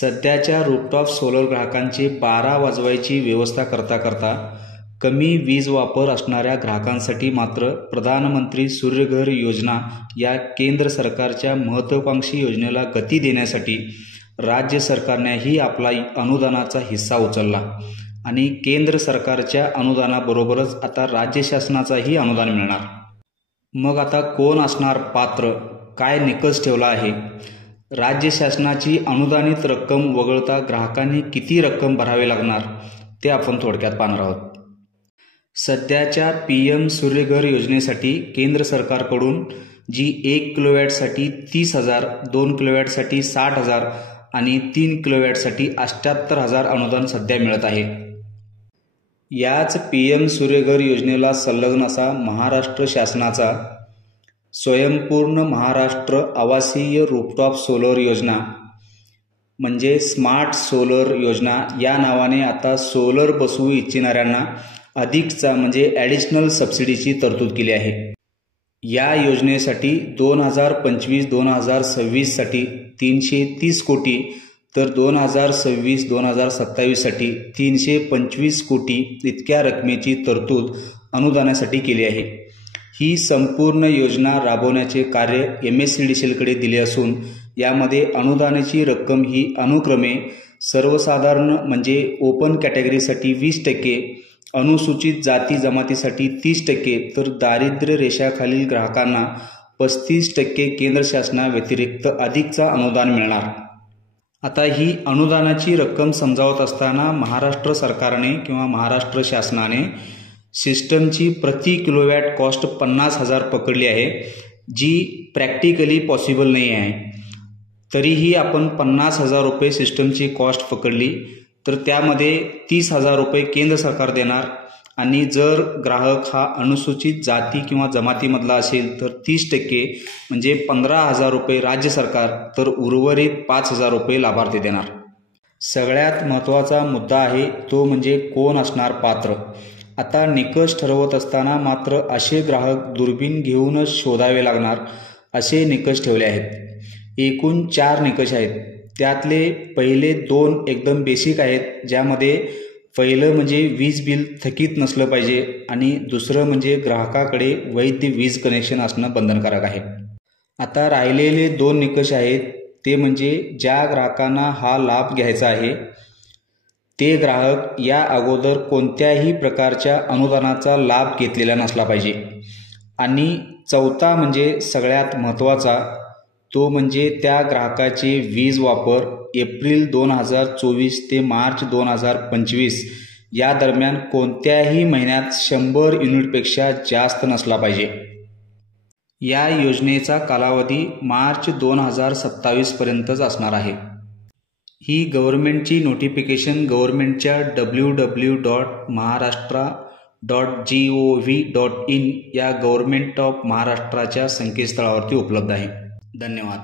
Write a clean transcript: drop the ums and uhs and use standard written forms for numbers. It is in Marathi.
सध्याच्या रूफटॉप सोलर ग्राहकांची 12 वाजवायची व्यवस्था करता करता कमी वीज वापर असणाऱ्या ग्राहकांसाठी मात्र प्रधानमंत्री सूर्यघर योजना या केंद्र सरकारच्या महत्त्वाकांक्षी योजनेला गती देण्यासाठी राज्य सरकारनेही आपला अनुदानाचा हिस्सा उचलला आणि केंद्र सरकारच्या अनुदानाबरोबरच आता राज्य शासनाचाही अनुदान मिळणार। मग आता कोण असणार पात्र, काय निकष ठेवला आहे, राज्य शासनाची अनुदानित रक्कम वगळता ग्राहकांनी किती रक्कम भरावी लागणार ते आपण थोडक्यात पाहणार आहोत। सध्याच्या PM सूर्यघर योजनेसाठी केंद्र सरकारकडून जी 1 किलोवॅटसाठी 30,000, 2 किलोवॅटसाठी 60,000 आणि 3 किलोवॅटसाठी 78,000 अनुदान सध्या मिळत आहे। याच PM सूर्यघर योजनेला संलग्न असा महाराष्ट्र शासनाचा स्वयंपूर्ण महाराष्ट्र आवासीय रूफटॉप सोलर योजना म्हणजे स्मार्ट सोलर योजना या नावाने आता सोलर बसवू इच्छिणाऱ्यांना अधिकचा म्हणजे ॲडिशनल सबसिडीची तरतूद केली आहे। या योजनेसाठी 2025-2026 साठी 330 कोटी तर 2026-2027 साठी 325 कोटी इतक्या रकमेची तरतूद अनुदानासाठी केली आहे। ही संपूर्ण योजना राबवण्याचे कार्य MSEDCL दिले असून यामध्ये अनुदानाची रक्कम ही अनुक्रमे सर्वसाधारण म्हणजे ओपन कॅटेगरीसाठी 20%, अनुसूचित जाती जमातीसाठी 30% तर दारिद्र्य रेषाखालील ग्राहकांना 35% केंद्र शासनाव्यतिरिक्त अधिकचा अनुदान मिळणार। आता ही अनुदानाची रक्कम समजावत असताना महाराष्ट्र सरकारने किंवा महाराष्ट्र शासनाने सिस्टमची प्रति किलोवॅट कॉस्ट 50,000 पकडली आहे, जी प्रॅक्टिकली पॉसिबल नाही आहे। तरीही आपण 50,000 रुपये सिस्टमची कॉस्ट पकडली तर त्यामध्ये 30,000 रुपये केंद्र सरकार देणार आणि जर ग्राहक हा अनुसूचित जाती किंवा जमातीमधला असेल तर 30% म्हणजे 15,000 रुपये राज्य सरकार तर उर्वरित 5,000 रुपये लाभार्थी देणार। सगळ्यात महत्त्वाचा मुद्दा आहे तो म्हणजे कोण असणार पात्र। आता निकष ठरवत असताना मात्र असे ग्राहक दुर्बीण घेऊनच शोधावे लागणार असे निकष ठेवले आहेत। एकूण 4 निकष आहेत, त्यातले पहिले 2 एकदम बेसिक आहेत, ज्यामध्ये पहिलं म्हणजे वीज बिल थकीत नसलं पाहिजे आणि दुसरं म्हणजे ग्राहकाकडे वैध वीज कनेक्शन असणं बंधनकारक आहे। आता राहिलेले 2 निकष आहेत ते म्हणजे ज्या ग्राहकांना हा लाभ घ्यायचा आहे ते ग्राहक या अगोदर कोणत्याही प्रकारच्या अनुदानाचा लाभ घेतलेला नसला पाहिजे आणि चौथा म्हणजे सगळ्यात महत्त्वाचा तो म्हणजे त्या ग्राहकाचे वीज वापर एप्रिल 2024 ते मार्च 2025 या दरम्यान कोणत्याही महिन्यात 100 युनिटपेक्षा जास्त नसला पाहिजे। या योजनेचा कालावधी मार्च 2027 पर्यंतच असणार आहे। ही गव्हर्नमेंटची नोटिफिकेशन गव्हर्नमेंटच्या www.maharashtra.gov.in या गव्हर्नमेंट ऑफ महाराष्ट्राच्या संकेतस्थळावरती उपलब्ध आहे। धन्यवाद।